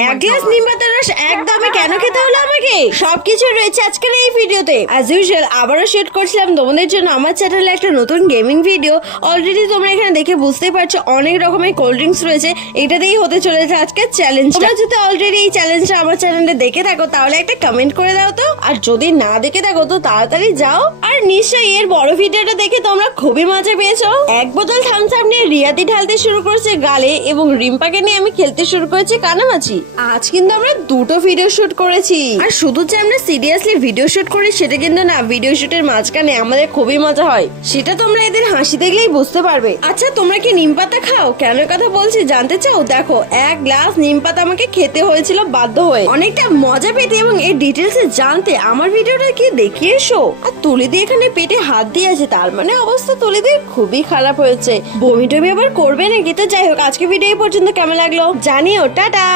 এক গ্লাস নিম পাতার রস একদমই কেন খেতে হলো আমাকে, সবকিছু রয়েছে আজকের এই ভিডিওতে। অ্যাজ ইউজুয়াল আবারও শুট করছিলাম তোমাদের জন্য আমার চ্যানেলে একটা নতুন গেমিং ভিডিও। অলরেডি তোমরা এখানে দেখে বুঝতেই পারছো অনেক রকমের কোল্ড ড্রিঙ্কস রয়েছে। এটাতেই হতে চলেছে আজকের চ্যালেঞ্জ। তোমরা যদি অলরেডি এই চ্যালেঞ্জটা আমার চ্যানেলে দেখে থাকো তাহলে একটা কমেন্ট করে দাও তো, আর যদি না দেখে থাকো তো তাড়াতাড়ি যাও। আর নিশ্চয়ই এর বড় ভিডিওটা দেখে তোমরা খুবই মজা পেয়েছো। এক বোতল থামস আপ নিয়ে রিয়াতি ঢালতে শুরু করেছে গালে এবং রিম্পাকে নিয়ে আমি খেলতে শুরু করেছি কানামাছি। আজ কিন্তু আমরা দুটো ভিডিও শুট করেছি, আর শুধু যে আমরা সিরিয়াসলি ভিডিও শুট করি সেটা কিন্তু না, ভিডিও শুটের মাঝখানে আমাদের খুবই মজা হয়, সেটা তোমরা এদের হাসি দেখলেই বুঝতে পারবে। আচ্ছা তোমরা কি নিম পাতা খাও? কেন কথা বলছি জানতে চাও? দেখো এক গ্লাস নিম পাতা আমাকে খেতে হয়েছিল বাধ্য হয়ে। অনেকটা মজা পেতে এবং এর ডিটেলস জানতে আমার ভিডিওটা কি দেখিয়ে এসো। আর তুলিদি এখানে পেটে হাত দিয়ে আছে, তার মানে অবস্থা তুলিদির খুবই খারাপ হয়েছে। বমি টমি আবার করবে নাকি? তো যাই হোক আজকে ভিডিও এই পর্যন্ত কেমন লাগলো জানিও। টাটা।